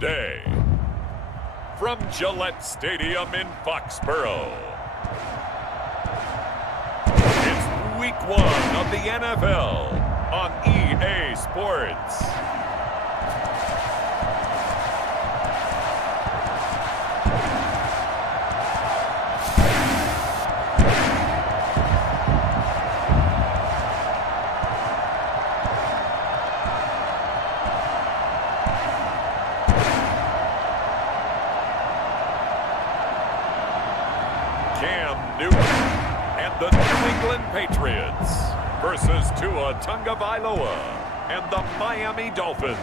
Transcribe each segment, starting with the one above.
today. From Gillette Stadium in Foxborough, it's Week 1 of the NFL on EA Sports. The New England Patriots versus Tua Tagovailoa and the Miami Dolphins.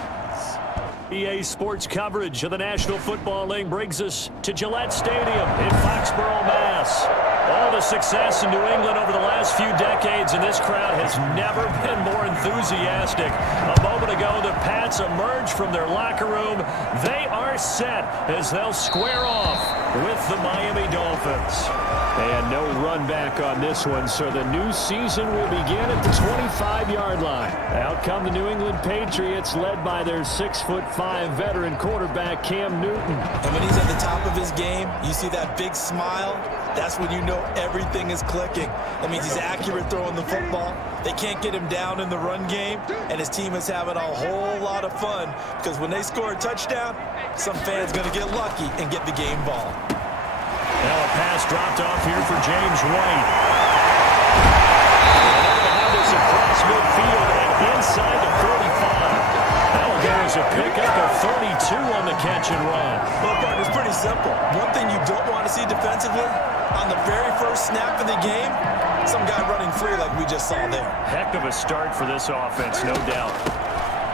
EA Sports coverage of the National Football League brings us to Gillette Stadium in Foxborough, Mass. All the success in New England over the last few decades, and this crowd has never been more enthusiastic. A moment ago, the Pats emerged from their locker room. They are set as they'll square off with the Miami Dolphins. And no run back on this one, so the new season will begin at the 25-yard line. Out come the New England Patriots, led by their 6'5" veteran quarterback, Cam Newton. And when he's at the top of his game, you see that big smile. That's when you know everything is clicking. That means he's accurate throwing the football. They can't get him down in the run game, and his team is having a whole lot of fun because when they score a touchdown, some fan's going to get lucky and get the game ball. Now a pass dropped off here for James White. Now this across midfield and inside the 45. That'll go as a pickup of 32 on the catch and run. Well, Bart, it's pretty simple. One thing you don't want to see defensively, on the very first snap of the game, some guy running free like we just saw there. Heck of a start for this offense, no doubt.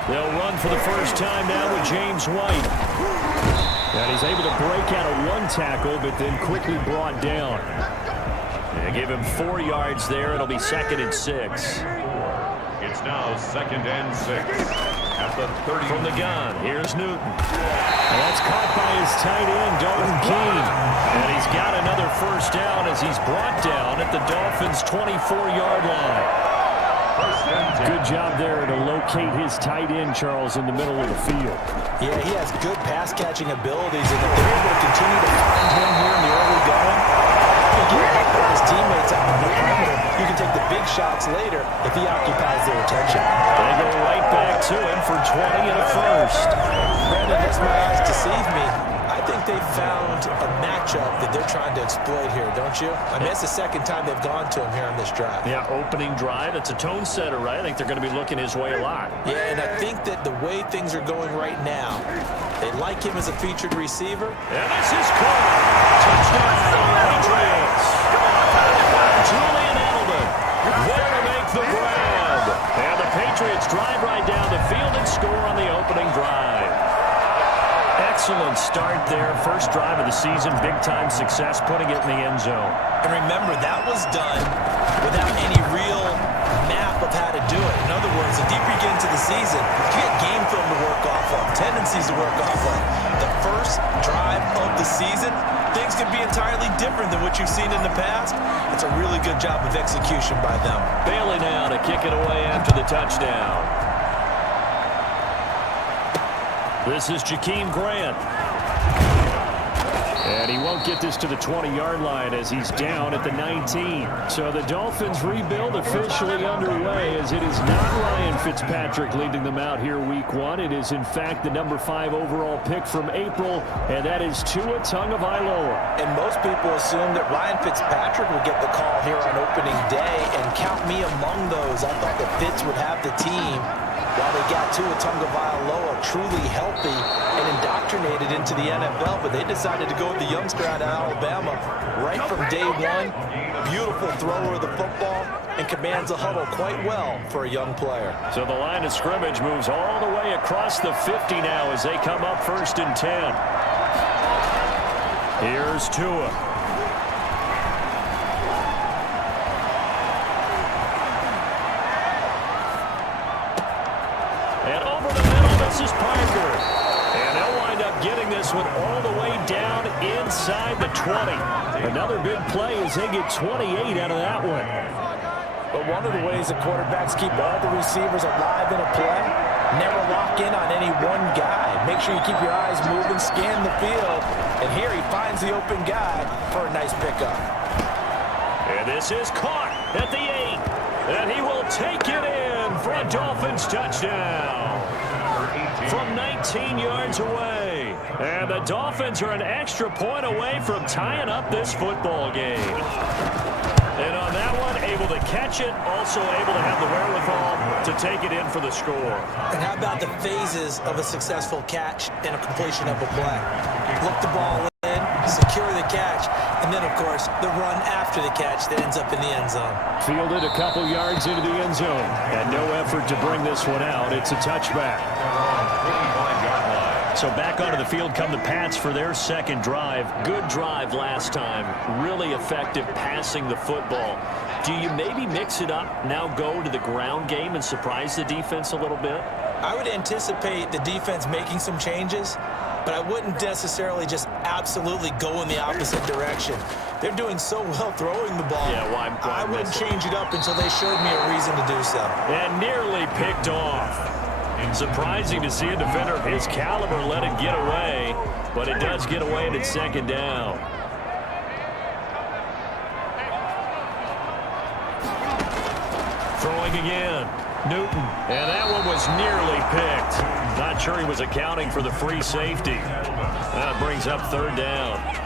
They'll run for the first time now with James White. And he's able to break out of one tackle, but then quickly brought down. They give him 4 yards there. It'll be 2nd and 6. It's now 2nd and 6 at the 30. From the gun, here's Newton. And that's caught by his tight end, Dalton Keene. And he's got another first down as he's brought down at the Dolphins' 24-yard line. Good job there to locate his tight end, Charles, in the middle of the field. Yeah, he has good pass-catching abilities, and if they're able to continue to find him here in the early going, he can help his teammates out on the perimeter. You can take the big shots later if he occupies their attention. They go right back to him for 20 and a first. Brandon, unless my eyes deceive me, I think they found a matchup that they're trying to exploit here, don't you? I mean, it's the second time they've gone to him here on this drive. Yeah, opening drive. It's a tone setter, right? I think they're going to be looking his way a lot. Yeah, and I think that the way things are going right now, they like him as a featured receiver. And this is caught. Touchdown, Patriots. Julian Edelman there to make the grab. And the Patriots drive right down the field and score on the opening drive. Excellent start there. First drive of the season. Big-time success, putting it in the end zone. And remember, that was done without any real map of how to do it. In other words, the deeper you get into the season, you get game film to work off of, tendencies to work off of. The first drive of the season, things can be entirely different than what you've seen in the past. It's a really good job of execution by them. Bailey now to kick it away after the touchdown. This is Jakeem Grant. And he won't get this to the 20-yard line as he's down at the 19. So the Dolphins rebuild officially underway as it is not Ryan Fitzpatrick leading them out here week 1. It is, in fact, the number 5 overall pick from April, and that is Tua Tagovailoa. And most people assume that Ryan Fitzpatrick would get the call here on opening day, and count me among those. I thought that Fitz would have the team while they got Tua Tagovailoa truly healthy and indoctrinated into the NFL, but they decided to go with the youngster out of Alabama right from day 1. Beautiful thrower of the football and commands a huddle quite well for a young player. So the line of scrimmage moves all the way across the 50 now as they come up 1st and 10. Here's Tua. And over the middle, this is Parker. And they'll wind up getting this one all the way down inside the 20. Another big play as they get 28 out of that one. But one of the ways the quarterbacks keep all the receivers alive in a play Never lock in on any one guy. Make sure you keep your eyes moving, scan the field. And here he finds the open guy for a nice pickup. And this is caught at the 8. And he will take it in for a Dolphins touchdown from 19 yards away. And the Dolphins are an extra point away from tying up this football game. And on that one, able to catch it, also able to have the wherewithal to take it in for the score. And how about the phases of a successful catch and a completion of a play? Look the ball in, secure the catch, and then, of course, the run after the catch that ends up in the end zone. Fielded a couple yards into the end zone, and no effort to bring this one out. It's a touchback. So back onto the field come the Pats for their second drive. Good drive last time. Really effective passing the football. Do you maybe mix it up, now go to the ground game and surprise the defense a little bit? I would anticipate the defense making some changes, but I wouldn't necessarily just absolutely go in the opposite direction. They're doing so well throwing the ball. Yeah, well, I wouldn't change it up until they showed me a reason to do so. And nearly picked off. Surprising to see a defender of his caliber let it get away, but it does get away and it's second down. Throwing again, Newton, and that one was nearly picked. Not sure he was accounting for the free safety. That brings up third down.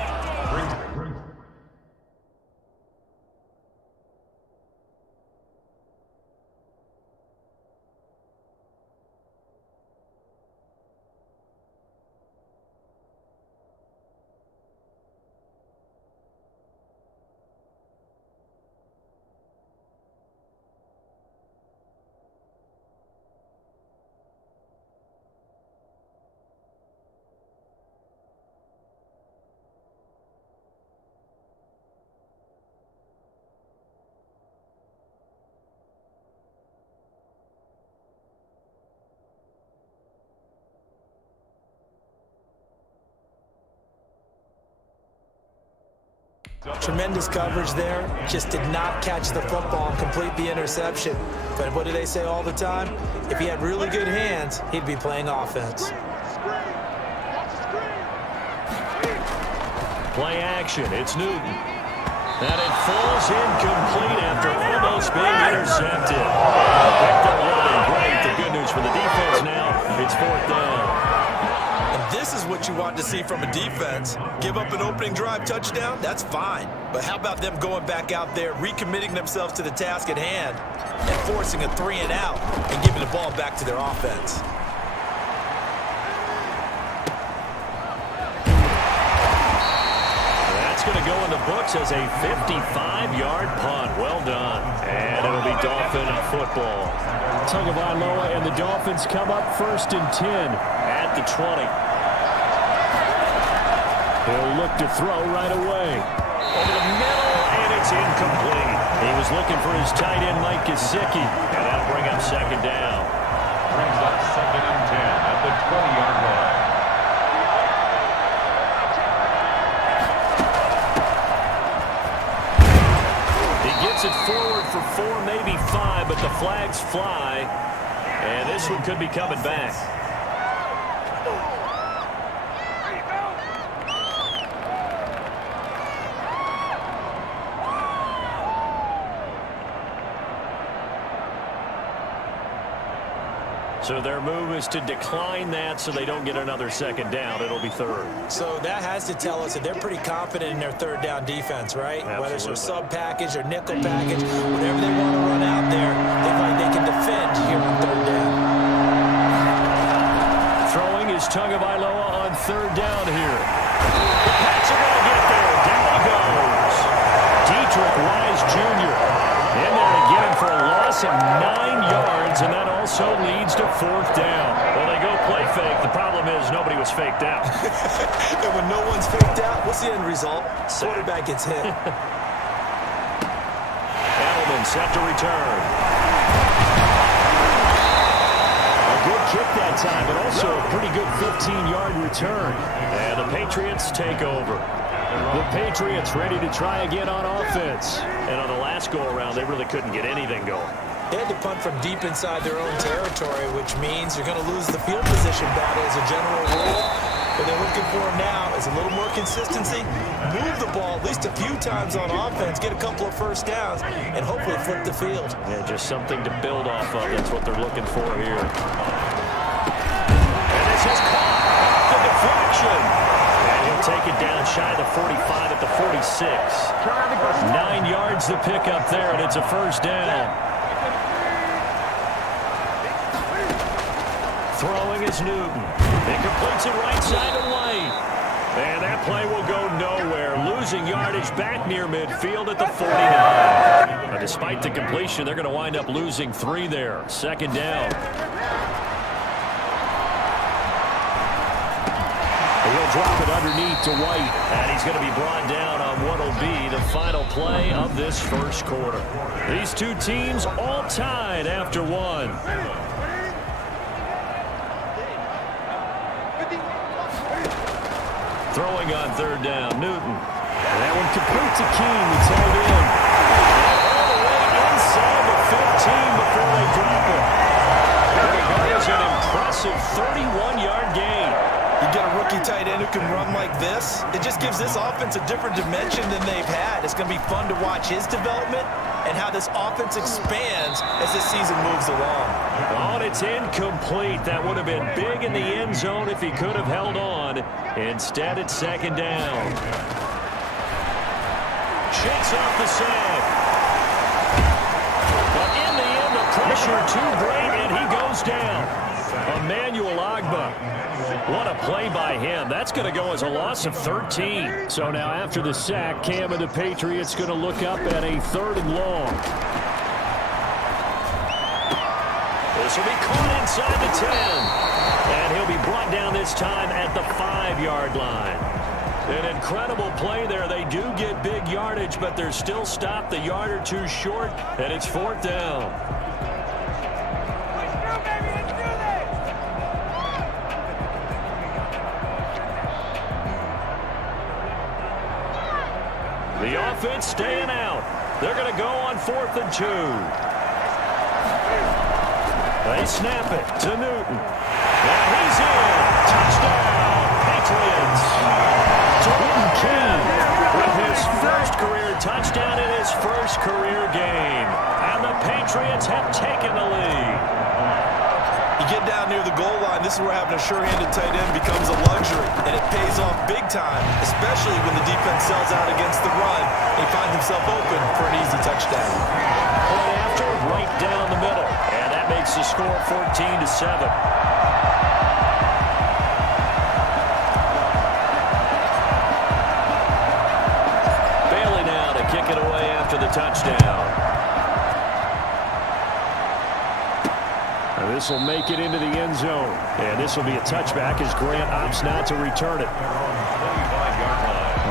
Tremendous coverage there. Just did not catch the football and complete the interception. But what do they say all the time? If he had really good hands, he'd be playing offense. Play action. It's Newton. And it falls incomplete after almost being intercepted. Picked up would have been great. The good news for the defense now, it's fourth down. This is what you want to see from a defense. Give up an opening drive touchdown, that's fine. But how about them going back out there, recommitting themselves to the task at hand, and forcing a 3 and out, and giving the ball back to their offense. That's going to go in the books as a 55-yard punt. Well done. And it'll be Dolphin football. Tagovailoa and the Dolphins come up first and 10 at the 20. He'll look to throw right away. Over the middle, and it's incomplete. He was looking for his tight end, Mike Gesicki, and that'll bring up second down. Brings up second and 10 at the 20-yard line. He gets it forward for 4, maybe 5, but the flags fly, and this one could be coming back. So their move is to decline that so they don't get another second down. It'll be third. So that has to tell us that they're pretty confident in their third down defense, right? Absolutely. Whether it's a sub package or nickel package, whatever they want to run out there, they find they can defend here on third down. Throwing is Tagovailoa on third down here. The Pats are going to get there. Down he goes. Dietrich Wise Jr. in there again for a loss of 9 yards, and that also leads to fourth down. Well, they go play fake. The problem is nobody was faked out. And when no one's faked out, what's the end result? Quarterback gets hit. Edelman set to return. A good kick that time, but also a pretty good 15-yard return. And the Patriots take over. The Patriots ready to try again on offense. And on the last go-around, they really couldn't get anything going. They had to punt from deep inside their own territory, which means you're going to lose the field position battle as a general rule. What they're looking for now is a little more consistency, move the ball at least a few times on offense, get a couple of first downs, and hopefully flip the field. Yeah, just something to build off of. That's what they're looking for here. And this is caught. The deflection. And he'll take it down shy of the 45 at the 46. 9 yards to pick up there, and it's a first down. Throwing is Newton. It completes it right side of White. And that play will go nowhere. Losing yardage back near midfield at the 49. Now, despite the completion, they're going to wind up losing 3 there. Second down. He'll drop it underneath to White. And he's going to be brought down on what will be the final play of this first quarter. These two teams all tied after one. Throwing on third down, Newton. And that one complete to Keene, the tight end. All the way inside the 15 before they drop it. That is an impressive 31-yard gain. You get a rookie tight end who can run like this, it just gives this offense a different dimension than they've had. It's going to be fun to watch his development and how this offense expands as this season moves along. Oh, and it's incomplete. That would have been big in the end zone if he could have held on. Instead, it's second down. Shakes off the sack. But in the end, the pressure too great, and he goes down. Emmanuel Ogbah. What a play by him. That's going to go as a loss of 13. So now after the sack, Cam and the Patriots going to look up at a 3rd and long. This will be caught inside the 10. And he'll be brought down this time at the 5-yard line. An incredible play there. They do get big yardage, but they're still stopped a yard or two short, and it's 4th down. The offense staying out. They're going to go on 4th and 2. They snap it to Newton. And he's in. Touchdown, Patriots. Jordan King with his first career touchdown in his first career game. And the Patriots have taken the lead. You get down near the goal line, this is where having a sure-handed tight end becomes a luxury, and it pays off big time, especially when the defense sells out against the run. He finds himself open for an easy touchdown. Point after, right down the middle, and that makes the score 14-7. Bailey now to kick it away after the touchdown. This will make it into the end zone. And this will be a touchback as Grant opts not to return it.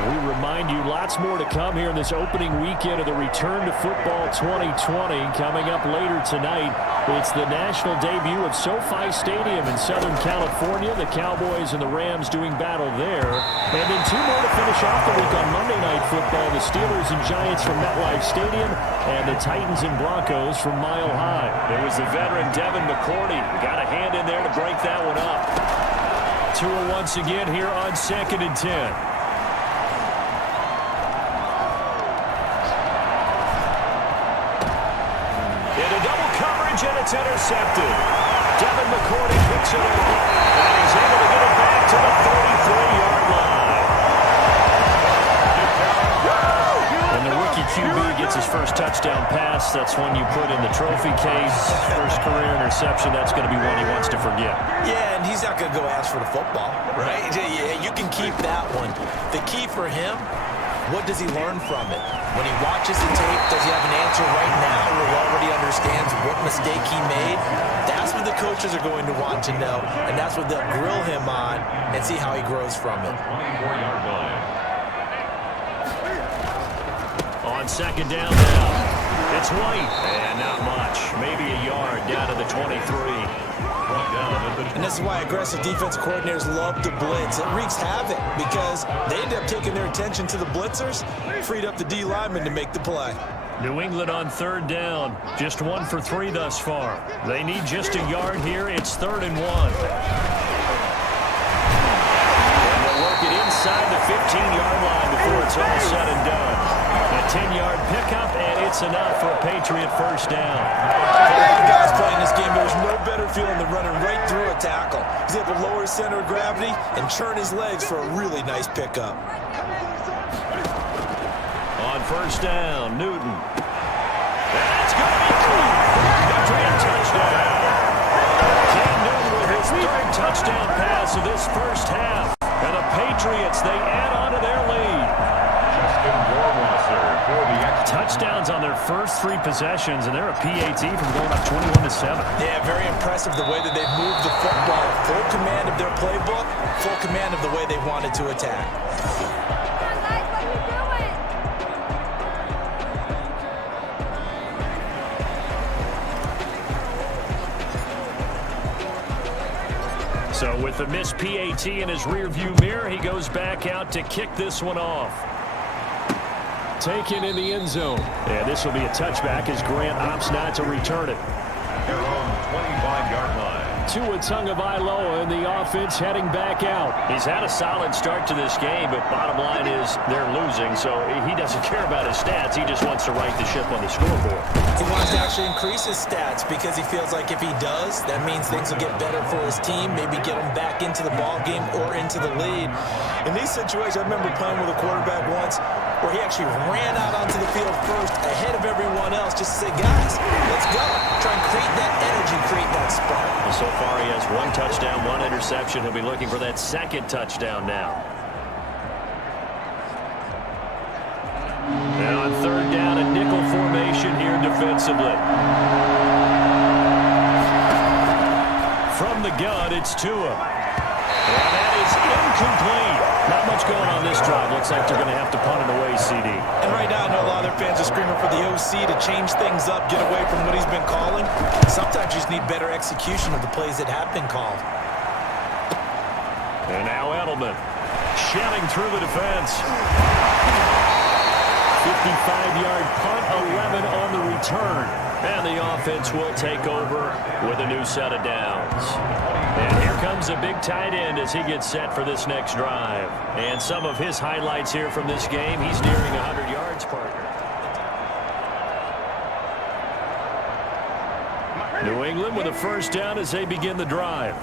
We remind you, lots more to come here in this opening weekend of the Return to Football 2020. Coming up later tonight, it's the national debut of SoFi Stadium in Southern California. The Cowboys and the Rams doing battle there. And then 2 more to finish off the week on Monday Night Football. The Steelers and Giants from MetLife Stadium and the Titans and Broncos from Mile High. It was the veteran Devin McCourty. Got a hand in there to break that one up. Tua once again here on 2nd and 10. And it's intercepted. Devin McCourty picks it up, and he's able to get it back to the 33-yard line. And the rookie QB gets his first touchdown pass. That's one you put in the trophy case. First career interception, that's going to be one he wants to forget. Yeah, and he's not going to go ask for the football, right? Yeah, you can keep that one. The key for him, what does he learn from it? When he watches the tape, does he have an answer right now where he already understands what mistake he made? That's what the coaches are going to want to know, and that's what they'll grill him on and see how he grows from it. On 2nd down now, it's White, and not much. Maybe a yard down to the 23. And this is why aggressive defensive coordinators love to blitz. It wreaks havoc because they end up taking their attention to the blitzers, freed up the D lineman to make the play. New England on third down. Just 1 for 3 thus far. They need just a yard here. It's 3rd and 1. And they'll work it inside the 15-yard line before it's all said and done. A 10-yard pickup, and it's enough for a Patriot first down. For all the guys playing this game, there's no better feeling than running right through a tackle. He's able to lower his center of gravity and churn his legs for a really nice pickup. On first down, Newton. That's going to be caught. Patriot touchdown. Cam Newton with his 3rd touchdown pass of this first half. And the Patriots, they add on to their lead. Touchdowns on their first 3 possessions, and they're a PAT from going up 21-7. Yeah, very impressive the way that they've moved the football. Full command of their playbook, full command of the way they wanted to attack. So with the missed PAT in his rearview mirror, he goes back out to kick this one off. Taken in the end zone. And this will be a touchback as Grant opts not to return it. Their own 25-yard line. Tua Tagovailoa in the offense heading back out. He's had a solid start to this game, but bottom line is they're losing, so he doesn't care about his stats. He just wants to right the ship on the scoreboard. He wants to actually increase his stats because he feels like if he does, that means things will get better for his team, maybe get him back into the ball game or into the lead. In these situations, I remember playing with a quarterback once where he actually ran out onto the field first ahead of everyone else just to say, guys, let's go. Try and create that energy, create that spark. Well, so far he has 1 touchdown, 1 interception. He'll be looking for that 2nd touchdown now. Now on 3rd down, a nickel formation here defensively. From the gun, it's Tua. And that is incomplete. Not much going on this drive. Looks like they're going to have to punt it away, CD. And right now, I know a lot of their fans are screaming for the OC to change things up, get away from what he's been calling. Sometimes you just need better execution of the plays that have been called. And now Edelman shelling through the defense. 55-yard punt, 11 on the return. And the offense will take over with a new set of downs. And here comes a big tight end as he gets set for this next drive. And some of his highlights here from this game, he's nearing 100 yards, partner. New England with a first down as they begin the drive.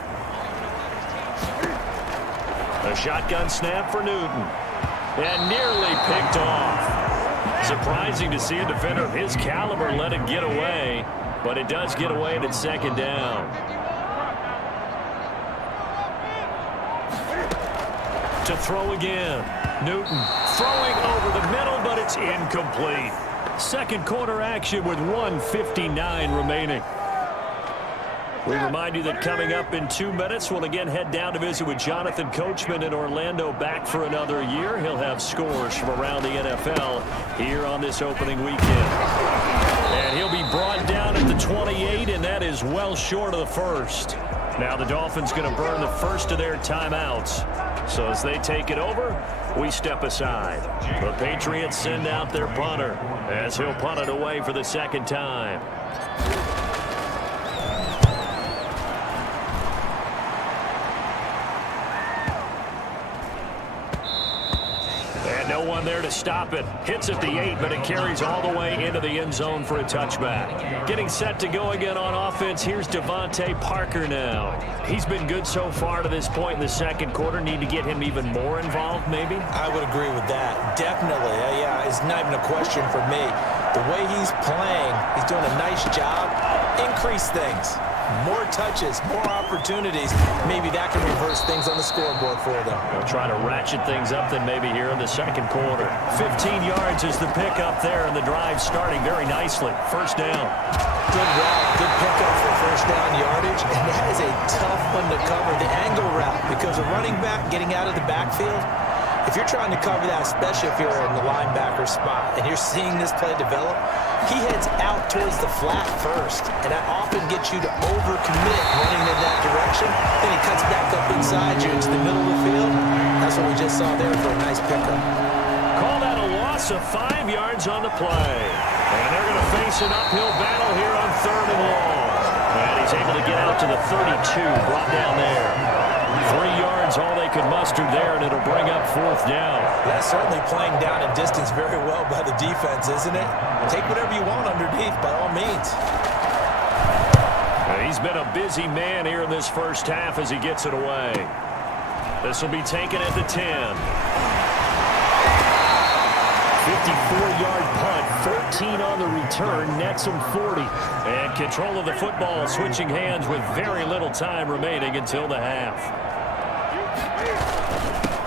A shotgun snap for Newton. And nearly picked off. Surprising to see a defender of his caliber let it get away, but it does get away and it's 2nd down. To throw again. Newton throwing over the middle, but it's incomplete. 2nd quarter action with 1:59 remaining. We remind you that coming up in 2 minutes, we'll again head down to visit with Jonathan Coachman in Orlando, back for another year. He'll have scores from around the NFL here on this opening weekend. And he'll be brought down at the 28, and that is well short of the first. Now the Dolphins going to burn the first of their timeouts. So as they take it over, we step aside. The Patriots send out their punter as he'll punt it away for the 2nd time. No one there to stop it. Hits at the 8, but it carries all the way into the end zone for a touchback. Getting set to go again on offense. Here's Devontae Parker now. He's been good so far to this point in the 2nd quarter. Need to get him even more involved, maybe? I would agree with that. Definitely. Yeah, it's not even a question for me. The way he's playing, he's doing a nice job. Increase things. More touches, more opportunities. Maybe that can reverse things on the scoreboard for them. They'll try to ratchet things up then maybe here in the 2nd quarter. 15 yards is the pickup there, and the drive starting very nicely. First down. Good route, good pickup for first down yardage, and that is a tough one to cover, the angle route, because a running back getting out of the backfield, if you're trying to cover that, especially if you're in the linebacker spot, and you're seeing this play develop, he heads out towards the flat first, and that often gets you to overcommit running in that direction. Then he cuts back up inside you into the middle of the field. That's what we just saw there for a nice pickup. Call that a loss loss of 5 yards on the play. And they're going to face an uphill battle here on 3rd and long. And he's able to get out to the 32, brought down there. 3 yards, all they could muster there, and it'll bring up 4th down. That's certainly playing down in distance very well by the defense, isn't it? Take whatever you want underneath, by all means. He's been a busy man here in this first half as he gets it away. This will be taken at the 10. 54-yard punt, 14 on the return, nets him 40. And control of the football switching hands with very little time remaining until the half.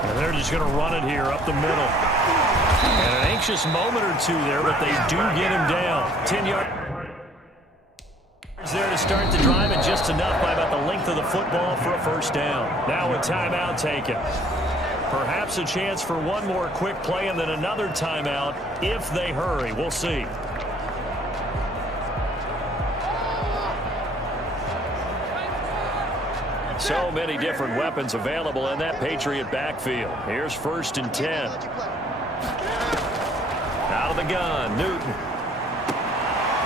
And they're just going to run it here up the middle. And an anxious moment or two there, but they do get him down. 10 yards there to start the drive, and just enough by about the length of the football for a 1st down. Now a timeout taken. Perhaps a chance for one more quick play and then another timeout if they hurry. We'll see. So many different weapons available in that Patriot backfield. Here's 1st and 10. Out of the gun, Newton.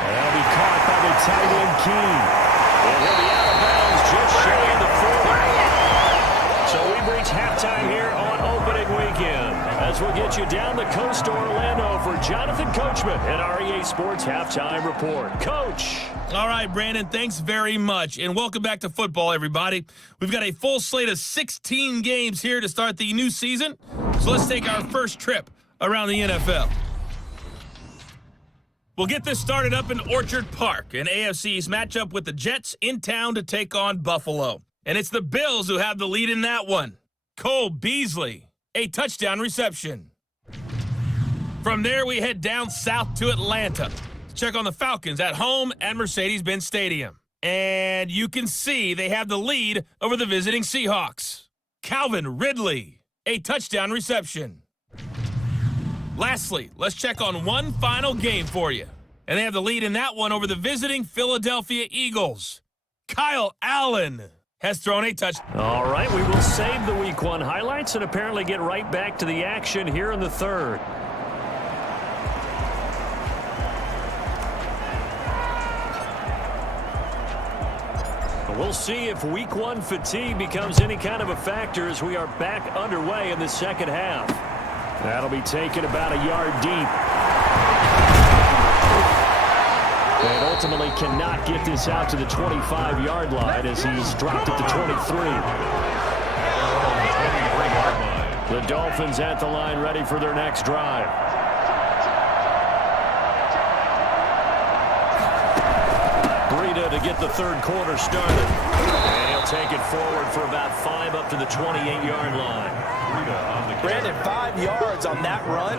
And that'll be caught by the tight end, Key. And he'll be out of bounds just shy of the 40. So we reach halftime here on opening weekend as we'll get you down the coast to Orlando for Jonathan Coachman and our EA Sports Halftime Report. Coach. All right, Brandon, thanks very much, and welcome back to football, everybody. We've got a full slate of 16 games here to start the new season, so let's take our first trip around the NFL. We'll get this started up in Orchard Park, an AFC East matchup with the Jets in town to take on Buffalo. And it's the Bills who have the lead in that one. Cole Beasley, a touchdown reception. From there, we head down south to Atlanta. Check on the Falcons at home at Mercedes-Benz Stadium. And you can see they have the lead over the visiting Seahawks. Calvin Ridley, a touchdown reception. Lastly, let's check on one final game for you. And they have the lead in that one over the visiting Philadelphia Eagles. Kyle Allen has thrown a touchdown. All right, we will save the Week 1 highlights and apparently get right back to the action here in the 3rd. We'll see if Week 1 fatigue becomes any kind of a factor as we are back underway in the 2nd half. That'll be taken about a yard deep. And ultimately cannot get this out to the 25-yard line as he's dropped at the 23. The Dolphins at the line ready for their next drive. Breida to get the 3rd quarter started. And he'll take it forward for about 5 up to the 28-yard line. Brandon, 5 yards on that run.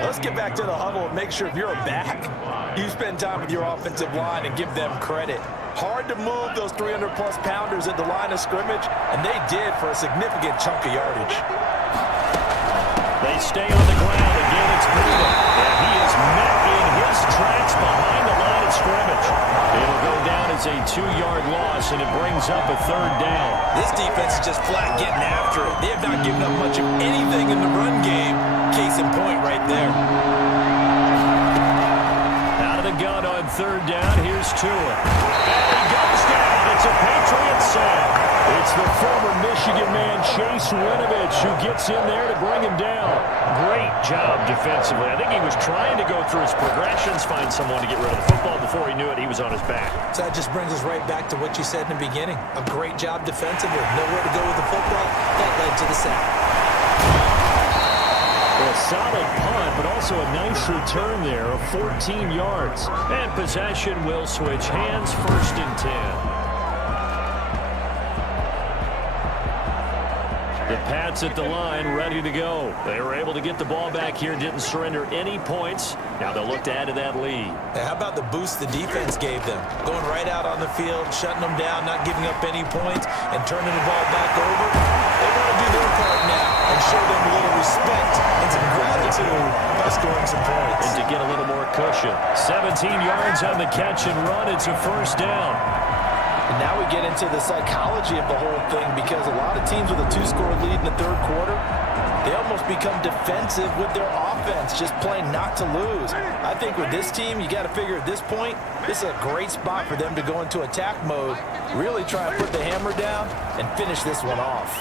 Let's get back to the huddle and make sure if you're a back, you spend time with your offensive line and give them credit. Hard to move those 300-plus pounders at the line of scrimmage, and they did for a significant chunk of yardage. They stay on the ground. Again, it's Breida. And he is met in his tracks behind the line of scrimmage. It'll go down as a 2-yard loss, and it brings up a 3rd down. This defense is just flat getting after it. They have not given up much of anything in the run game. Case in point right there. Out of the gun on 3rd down. Here's Tua. And he goes down. It's a Patriot sack. It's the former Michigan man, Chase Winovich, who gets in there to bring him down. Great job defensively. I think he was trying to go through his progressions, find someone to get rid of the football. Before he knew it, he was on his back. So that just brings us right back to what you said in the beginning. A great job defensively. Nowhere to go with the football. That led to the sack. A solid punt, but also a nice return there of 14 yards. And possession will switch hands, 1st and 10. The Pats at the line, ready to go. They were able to get the ball back here, didn't surrender any points. Now they'll look to add to that lead. How about the boost the defense gave them? Going right out on the field, shutting them down, not giving up any points, and turning the ball back over. They want to do their part now and show them a little respect and some gratitude by scoring some points. And to get a little more cushion. 17 yards on the catch and run. It's a 1st down. And now we get into the psychology of the whole thing, because a lot of teams with a 2-score lead in the 3rd quarter, they almost become defensive with their offense, just playing not to lose. I think with this team, you got to figure at this point, this is a great spot for them to go into attack mode, really try and put the hammer down and finish this one off.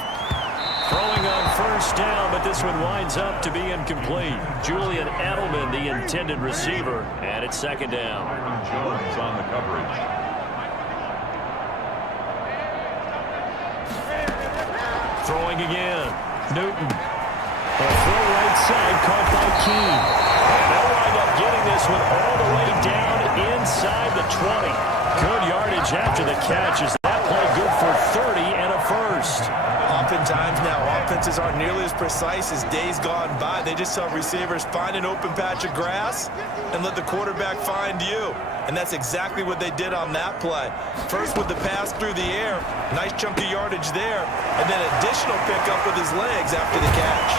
Throwing on first down, but this one winds up to be incomplete. Julian Edelman, the intended receiver, and it's second down. Jones on the coverage. Throwing again. Newton. A throw right side caught by Keene. And they'll wind up getting this one all the way down inside the 20. Good yardage after the catch. Is that play good for 30 and a first? Oftentimes now, offenses aren't nearly as precise as days gone by. They just tell receivers, find an open patch of grass and let the quarterback find you. And that's exactly what they did on that play. First with the pass through the air, nice chunk of yardage there, and then additional pickup with his legs after the catch.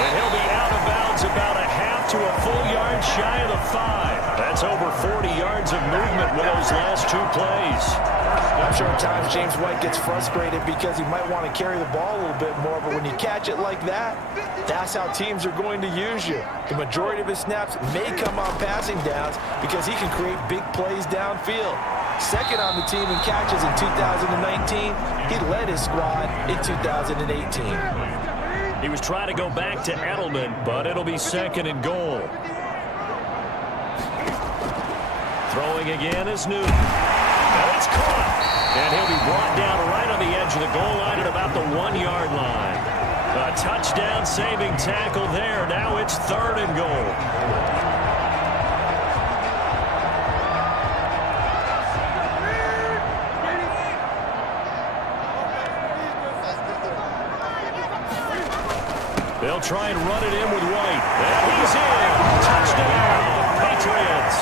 And he'll be out of bounds about a half to a full yard shy of the 5. That's over 40 yards of movement with those last two plays. I'm sure at times James White gets frustrated because he might want to carry the ball a little bit more, but when you catch it like that, that's how teams are going to use you. The majority of his snaps may come on passing downs because he can create big plays downfield. Second on the team in catches in 2019. He led his squad in 2018. He was trying to go back to Edelman, but it'll be second and goal. Throwing again is Newton. And it's caught. And he'll be brought down right on the edge of the goal line at about the 1 yard line. A touchdown saving tackle there. Now it's third and goal. They'll try and run it in with White. And he's in. Touchdown, Patriots.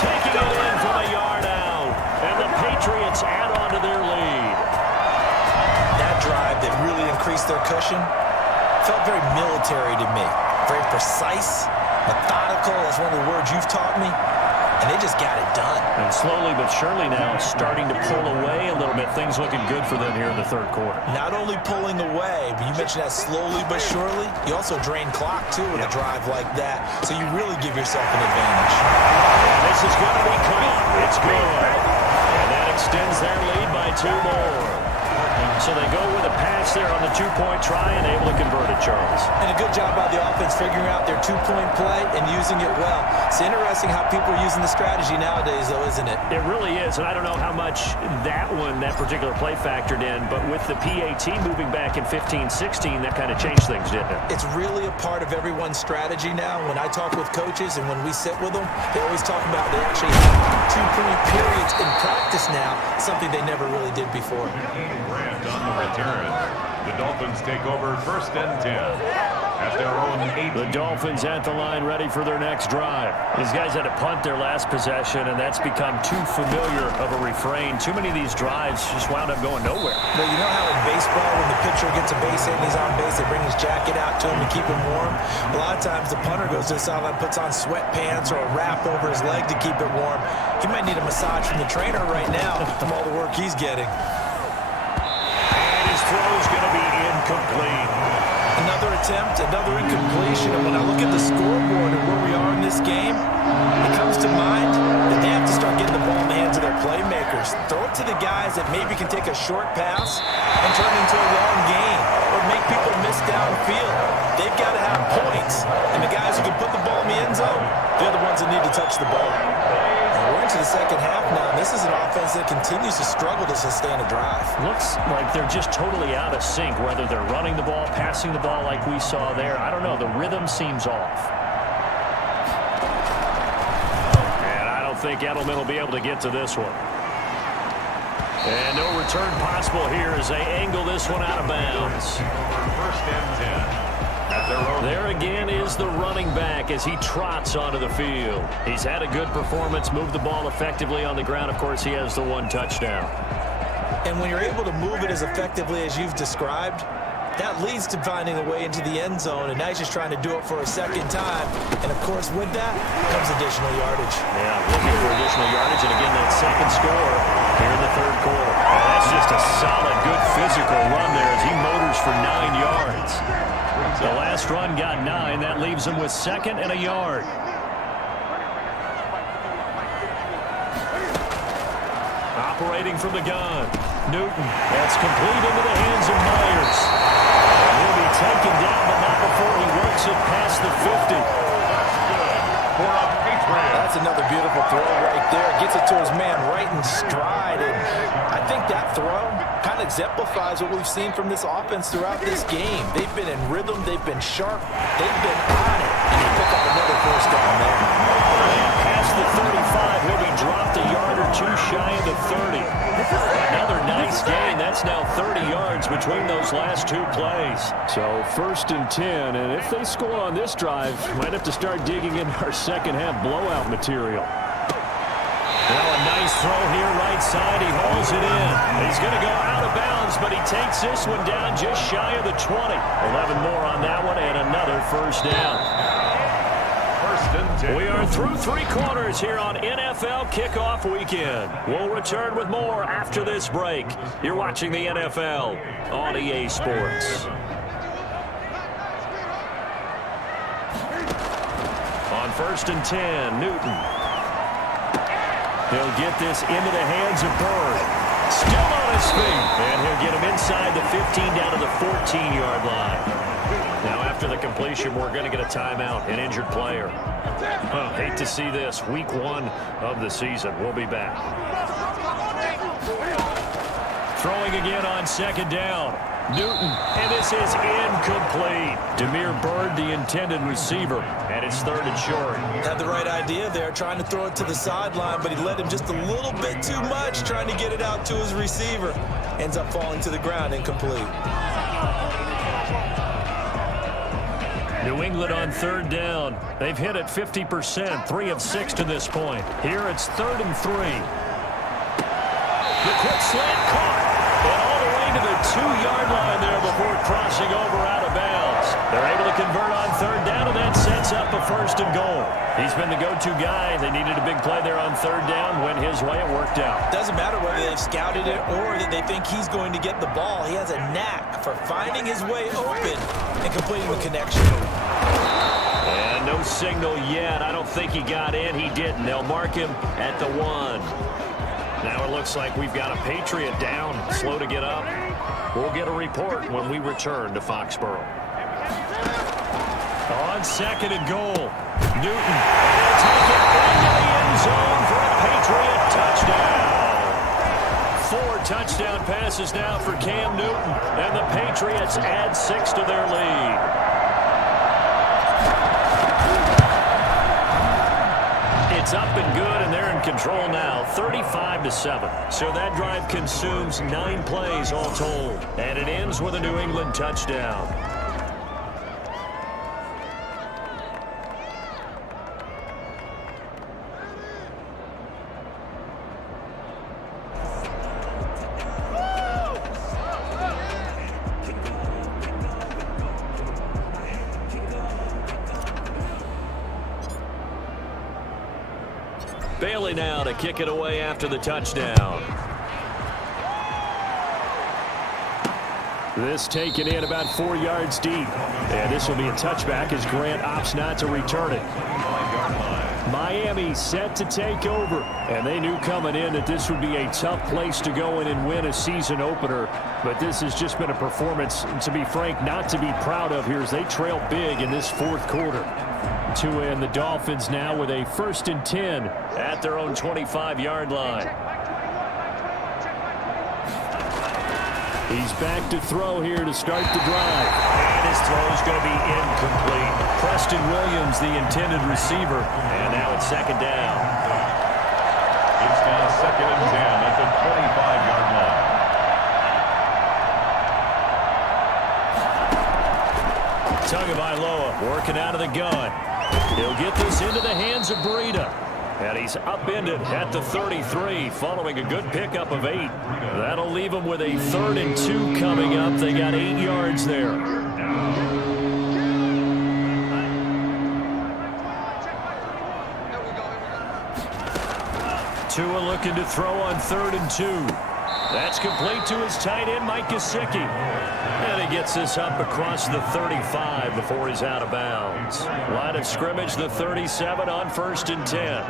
Taking it in from a yard out. And the Patriots add on to their lead. That drive that really increased their cushion felt very military to me. Very precise, methodical. That's one of the words you've taught me. And they just got it done. And slowly but surely now starting to pull away a little bit. Things looking good for them here in the third quarter. Not only pulling away, but you mentioned that slowly but surely. You also drain clock, too, with a drive like that. So you really give yourself an advantage. This is going to be caught. It's good. And that extends their lead by 2 more. So they go with a pass there on the 2-point try and able to convert it, Charles. And a good job by the offense figuring out their 2-point play and using it well. It's interesting how people are using the strategy nowadays, though, isn't it? It really is, and I don't know how much that particular play factored in, but with the PAT moving back in 15-16, that kind of changed things, didn't it? It's really a part of everyone's strategy now. When I talk with coaches and when we sit with them, they always talk about they actually have 2-point periods in practice now, something they never really did before. On the return, the Dolphins take over 1st and 10 at their own 8. The Dolphins at the line ready for their next drive. These guys had to punt their last possession, and that's become too familiar of a refrain. Too many of these drives just wound up going nowhere. Well, you know how in baseball, when the pitcher gets a base hit and he's on base, they bring his jacket out to him to keep him warm? A lot of times the punter goes to the sideline, puts on sweatpants or a wrap over his leg to keep it warm. He might need a massage from the trainer right now from all the work he's getting. Throw is going to be incomplete. Another attempt, another incompletion. And when I look at the scoreboard and where we are in this game, it comes to mind that they have to start getting the ball in the hands of their playmakers. Throw it to the guys that maybe can take a short pass and turn it into a long gain or make people miss downfield. They've got to have points. And the guys who can put the ball in the end zone, they're the ones that need to touch the ball. We're into the second half now. This is an offense that continues to struggle to sustain a drive. Looks like they're just totally out of sync, whether they're running the ball, passing the ball like we saw there. I don't know. The rhythm seems off. And I don't think Edelman will be able to get to this one. And no return possible here as they angle this one out of bounds. 1st and 10. There again is the running back as he trots onto the field. He's had a good performance, moved the ball effectively on the ground. Of course, he has the 1 touchdown. And when you're able to move it as effectively as you've described, That leads to finding a way into the end zone, and now he's just trying to do it for a second time. And, of course, with that comes additional yardage. Yeah, looking for additional yardage, and again, that second score here in the third quarter. And that's just a solid, good physical run there as he motors for 9 yards. The last run got 9. That leaves him with 2nd and a yard. Operating from the gun. Newton. That's complete into the hands of Myers. And he'll be taken down, but not before he works it past the 50. That's another beautiful throw right there. Gets it to his man right in stride. And I think that throw kind of exemplifies what we've seen from this offense throughout this game. They've been in rhythm. They've been sharp. They've been on it. And you pick up another first down there. And past the 35, he'll be dropped a yard or two shy of the 30. Another nice gain. That's now 30 yards between those last 2 plays. So 1st and 10, and if they score on this drive, might have to start digging in our second half blowout material. Now a nice throw here right side. He hauls it in. He's going to go out of bounds, but he takes this one down just shy of the 20. 11 more on that one and another first down. We are through 3 quarters here on NFL Kickoff Weekend. We'll return with more after this break. You're watching the NFL on EA Sports. On 1st and 10, Newton. He'll get this into the hands of Bird. Still on his feet. And he'll get him inside the 15 down to the 14-yard line. Now after the completion, we're going to get a timeout, an injured player. Hate to see this. Week 1 of the season. We'll be back. Throwing again on 2nd down. Newton, and this is incomplete. Demir Bird, the intended receiver, and it's 3rd and short. Had the right idea there, trying to throw it to the sideline, but he led him just a little bit too much, trying to get it out to his receiver. Ends up falling to the ground, incomplete. New England on 3rd down. They've hit it 50%, 3 of 6 to this point. Here it's 3rd and 3. The quick slant caught. And all the way to the 2-yard line there before crossing over out of bounds. They're able to convert on 3rd down, and that sets up a 1st and goal. He's been the go-to guy. They needed a big play there on 3rd down. Went his way. It worked out. Doesn't matter whether they've scouted it or that they think he's going to get the ball. He has a knack for finding his way open and completing the connection. And no signal yet. I don't think he got in. He didn't. They'll mark him at the 1. Now it looks like we've got a Patriot down, slow to get up. We'll get a report when we return to Foxborough. On 2nd and goal, Newton. He'll take it into the end zone for a Patriot touchdown. 4 touchdown passes now for Cam Newton, and the Patriots add 6 to their lead. It's up and good, and they're in control now, 35-7. So that drive consumes 9 plays all told, and it ends with a New England touchdown. Bailey now to kick it away after the touchdown. This taken in about 4 yards deep. And this will be a touchback as Grant opts not to return it. Miami set to take over. And they knew coming in that this would be a tough place to go in and win a season opener. But this has just been a performance, to be frank, not to be proud of here as they trail big in this 4th quarter. Tua and the Dolphins now with a 1st and 10 at their own 25-yard line. He's back to throw here to start the drive. And his throw is going to be incomplete. Preston Williams, the intended receiver. And now it's 2nd down. It's now 2nd and 10 at the 25-yard line. Tagovailoa working out of the gun. He'll get this into the hands of Breida. And he's upended at the 33 following a good pickup of 8. That'll leave them with a 3rd and 2 coming up. They got 8 yards there. Tua looking to throw on 3rd and 2. That's complete to his tight end, Mike Gesicki. And he gets this up across the 35 before he's out of bounds. Line of scrimmage, the 37 on 1st and 10.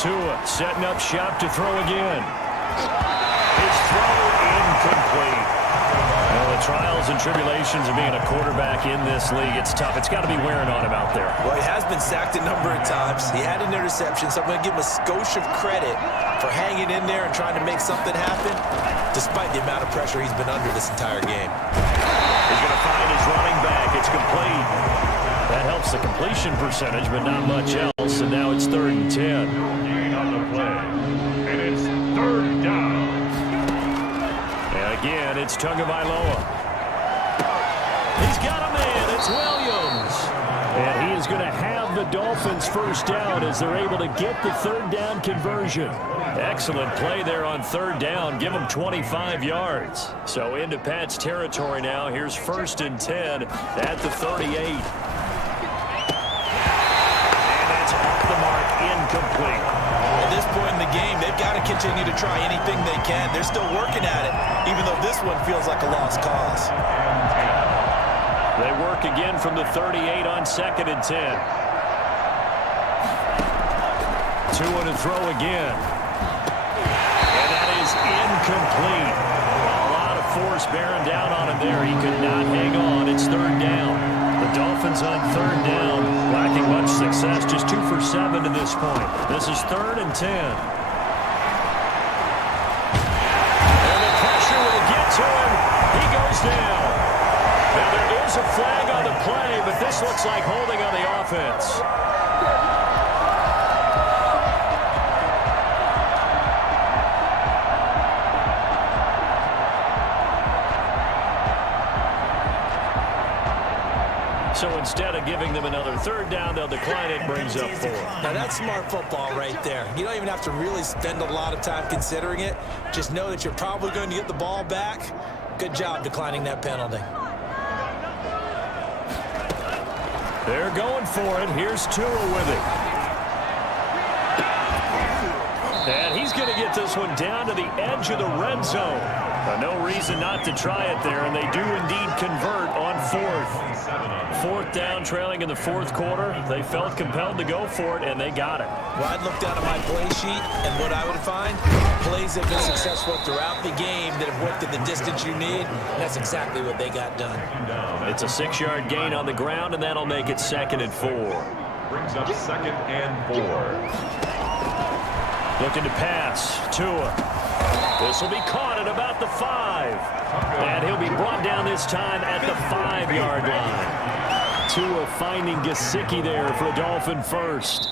Tua setting up shop to throw again. His throw incomplete. Well, the trials and tribulations of being a quarterback in this league, it's tough. It's got to be wearing on him out there. Well, he has been sacked a number of times. He had an interception, so I'm going to give him a skosh of credit for hanging in there and trying to make something happen, despite the amount of pressure he's been under this entire game. He's going to find his running back. It's complete. That helps the completion percentage, but not much else. And now it's 3rd and 10. On the play, and it's 3rd down. And again, it's Tagovailoa. He's got a man. It's Williams. And he is going to have the Dolphins first down as they're able to get the 3rd down conversion. Excellent play there on 3rd down. Give him 25 yards. So into Pat's territory now. Here's 1st and 10 at the 38. And that's off the mark, incomplete. At this point in the game, they've got to continue to try anything they can. They're still working at it, even though this one feels like a lost cause. They work again from the 38 on 2nd and 10. Tua to throw again. And that is incomplete. A lot of force bearing down on him there. He could not hang on. It's 3rd down. The Dolphins on 3rd down, lacking much success, just 2 for 7 to this point. This is 3rd and 10. And the pressure will get to him. He goes down. Now there is a flag on the play, but this looks like holding on the offense. So instead of giving them another 3rd down, they'll decline it, brings up 4. Now, that's smart football right there. You don't even have to really spend a lot of time considering it. Just know that you're probably going to get the ball back. Good job declining that penalty. They're going for it. Here's Tua with it. And he's going to get this one down to the edge of the red zone. No reason not to try it there, and they do indeed convert on 4th. 4th down, trailing in the 4th quarter. They felt compelled to go for it, and they got it. Well, I'd look down at my play sheet, and what I would find, plays have been successful throughout the game that have worked at the distance you need, and that's exactly what they got done. It's a 6-yard gain on the ground, and that'll make it 2nd and 4. Brings up 2nd and 4. Looking to pass. Tua. This will be caught at about the 5. And he'll be brought down this time at the 5-yard line. Tua finding Gesicki there for a Dolphin first.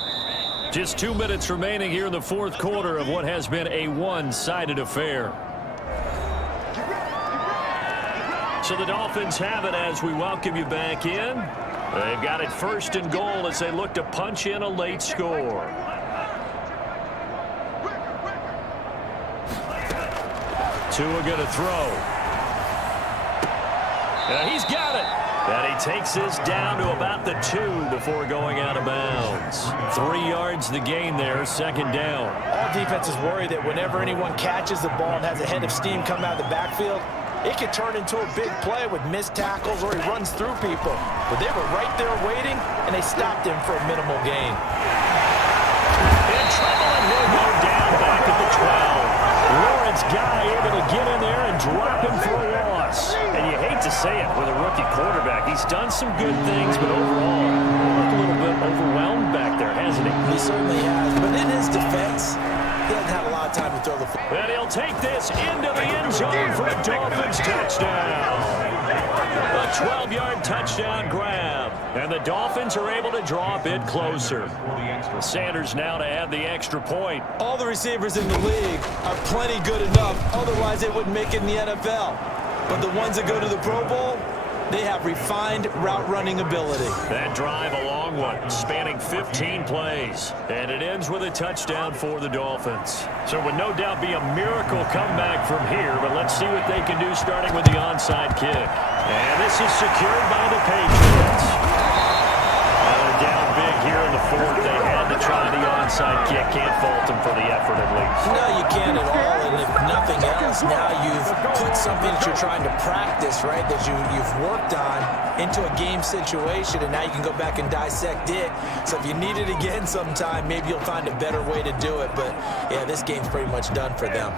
Just 2 minutes remaining here in the 4th quarter of what has been a one-sided affair. So the Dolphins have it as we welcome you back in. They've got it 1st and goal as they look to punch in a late score. Tua going to throw. He's got it. And he takes this down to about the 2 before going out of bounds. 3 yards the gain there, 2nd down. All defenses worry that whenever anyone catches the ball and has a head of steam come out of the backfield, it can turn into a big play with missed tackles or he runs through people. But they were right there waiting, and they stopped him for a minimal gain. In trouble, and he'll go down back at the 12. Lawrence Guy able to get in there and drop him for a loss. And you hate to say it with a rookie quarterback. He's done some good things, but overall, a little bit overwhelmed back there, hasn't he? He certainly has. But in his defense, he hasn't had a lot of time to throw the football. And he'll take this into the end zone for a Dolphins touchdown. A 12-yard touchdown grab. And the Dolphins are able to draw a bit closer. Sanders now to add the extra point. All the receivers in the league are plenty good enough. Otherwise, they wouldn't make it in the NFL. But the ones that go to the Pro Bowl, They have refined route running ability. That drive a long one, spanning 15 plays. And it ends with a touchdown for the Dolphins. So it would no doubt be a miracle comeback from here, but let's see what they can do starting with the onside kick. And this is secured by the Patriots. They're down big here in the fourth. They had to try the onside kick. Can't fault them for the effort at least. No, you can't at all. And if nothing else, now you've put something that you're trying to practice, right, that you've worked on into a game situation, and now you can go back and dissect it. So if you need it again sometime, maybe you'll find a better way to do it. But, yeah, this game's pretty much done for them.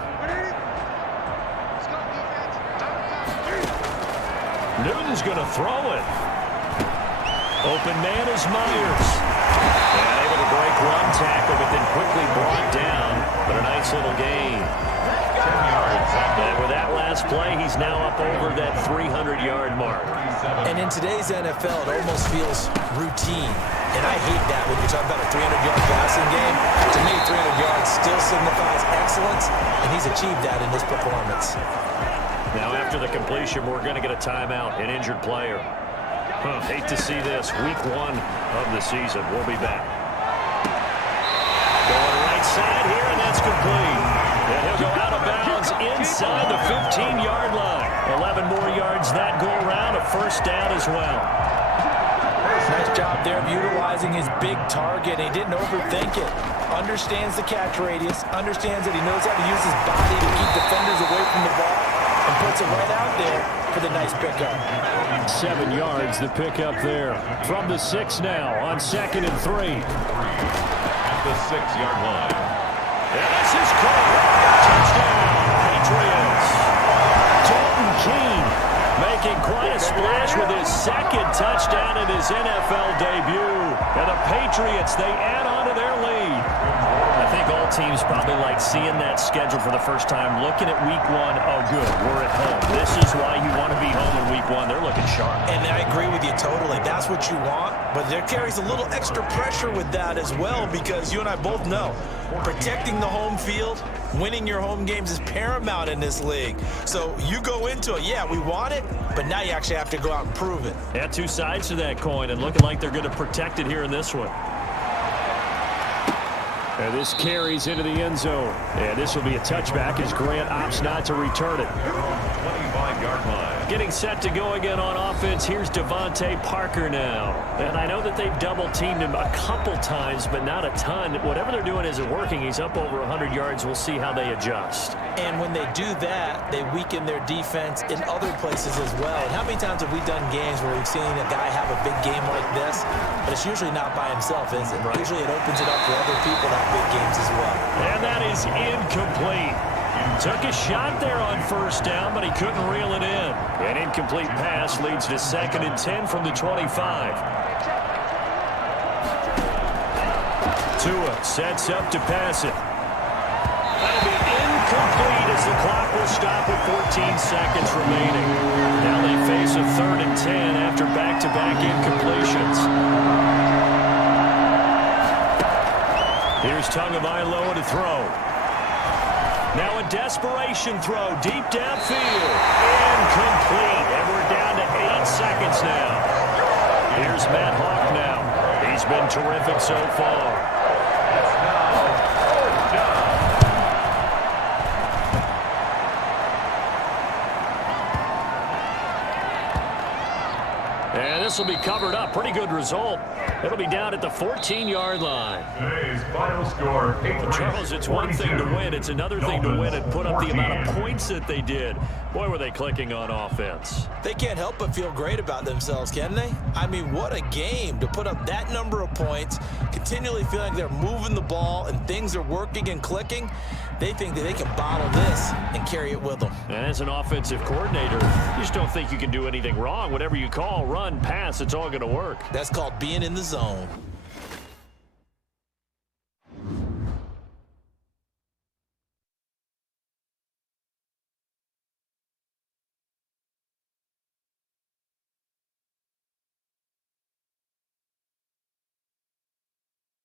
Newton's going to throw it. Open man is Myers. And able to break one tackle, but then quickly brought down. But a nice little gain. 10 yards. And with that last play, he's now up over that 300-yard mark. And in today's NFL, it almost feels routine. And I hate that when you're talking about a 300-yard passing game. To me, 300 yards still signifies excellence, and he's achieved that in this performance. Now, after the completion, we're going to get a timeout, an injured player. Hate to see this. Week 1 of the season. We'll be back. Going right side here, and that's complete. And he'll go out of bounds inside the 15-yard line. 11 more yards that go around, a first down as well. Nice job there of utilizing his big target. He didn't overthink it. Understands the catch radius. Understands that he knows how to use his body to keep defenders away from the ball. And puts it right out there for the nice pickup. 7 yards, the pickup there. From the 6 now on 2nd and 3. At the 6-yard line. And this is caught. Touchdown, Patriots. Dalton Keene making quite a splash with his 2nd touchdown in his NFL debut. And the Patriots, they add on to their lead. I think all teams probably like seeing that schedule for the first time, looking at week 1. Oh, good, we're at home. This is why you want to be home in week 1. They're looking sharp. And I agree with you totally. That's what you want. But there carries a little extra pressure with that as well, because you and I both know protecting the home field, winning your home games is paramount in this league. So you go into it, yeah, we want it, but now you actually have to go out and prove it. Yeah, 2 sides to that coin, and looking like they're going to protect it here in this one. And this carries into the end zone. And this will be a touchback as Grant opts not to return it. 25-yard line. Getting set to go again on offense. Here's Devontae Parker now. And I know that they've double-teamed him a couple times, but not a ton. Whatever they're doing isn't working. He's up over 100 yards. We'll see how they adjust. And when they do that, they weaken their defense in other places as well. And how many times have we done games where we've seen a guy have a big game like this, but it's usually not by himself, is it? Right. Usually it opens it up for other people to have big games as well. And that is incomplete. Took a shot there on first down, but he couldn't reel it in. An incomplete pass leads to 2nd and 10 from the 25. Tua sets up to pass it. That'll be incomplete as the clock will stop with 14 seconds remaining. Now they face a 3rd and 10 after back-to-back incompletions. Here's Tagovailoa to throw. Now a desperation throw deep downfield. Incomplete. And we're down to 8 seconds now. Here's Matt Hawk now. He's been terrific so far. And this will be covered up. Pretty good result. It'll be down at the 14-yard line. Today's final score, Charles, it's one thing to win. It's another thing to win and put up the amount of points that they did. Boy, were they clicking on offense. They can't help but feel great about themselves, can they? I mean, what a game to put up that number of points, continually feeling like they're moving the ball and things are working and clicking. They think that they can bottle this and carry it with them. And as an offensive coordinator, you just don't think you can do anything wrong. Whatever you call, run, pass, it's all going to work. That's called being in the zone.